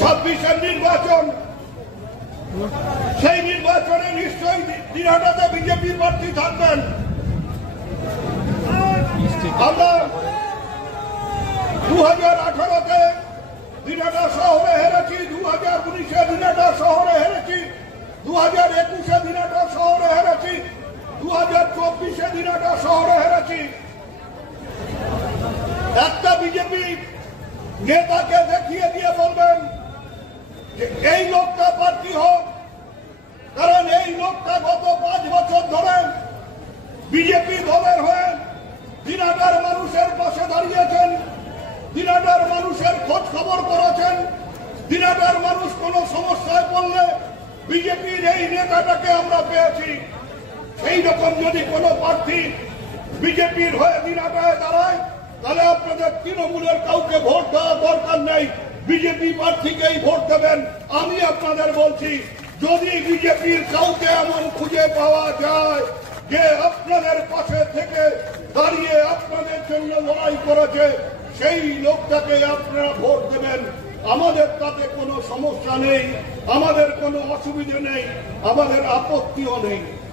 26-এর নির্বাচন, সেই নির্বাচনে নিশ্চয়ই দিনহাটাতে বিজেপির প্রার্থী থাকবেন। আমরা 2018-তে দিনহাটা শহরে হেরেছি, 2019-এ দিনহাটা শহরে হেরেছি, 2021-এ দিনহাটা শহরে হেরেছি, 2024-এ দিনহাটা শহরে হেরেছি। একটা বিজেপি নেতাকে দেখিয়ে দিয়ে বলবেন যে এই লোকটা প্রার্থী হোক, কারণ এই লোকটা গত 5 বছর ধরে বিজেপি দলের হয়ে দিনহাটার মানুষের পাশে দাঁড়িয়েছেন, দিনহাটার মানুষের খোঁজ খবর করেছেন। দিনহাটার মানুষ কোন সমস্যায় পড়লে বিজেপির এই নেতাটাকে আমরা পেয়েছি। সেই রকম যদি কোনো প্রার্থী বিজেপির হয়ে দিনহাটায় দাঁড়ায়, তাহলে আপনাদের তৃণমূলের কাউকে ভোট দেওয়ার দরকার নেই, বিজেপি প্রার্থীকেই ভোট দেবেন। আমি আপনাদের বলছি, যদি বিজেপির কাউকে এমন খুঁজে পাওয়া যায় যে আপনাদের পাশে থেকে দাঁড়িয়ে আপনাদের জন্য লড়াই করেছে, সেই লোকটাকে আপনারা ভোট দেবেন। আমাদের তাতে কোনো সমস্যা নেই, আমাদের কোনো অসুবিধা নেই, আমাদের আপত্তিও নেই।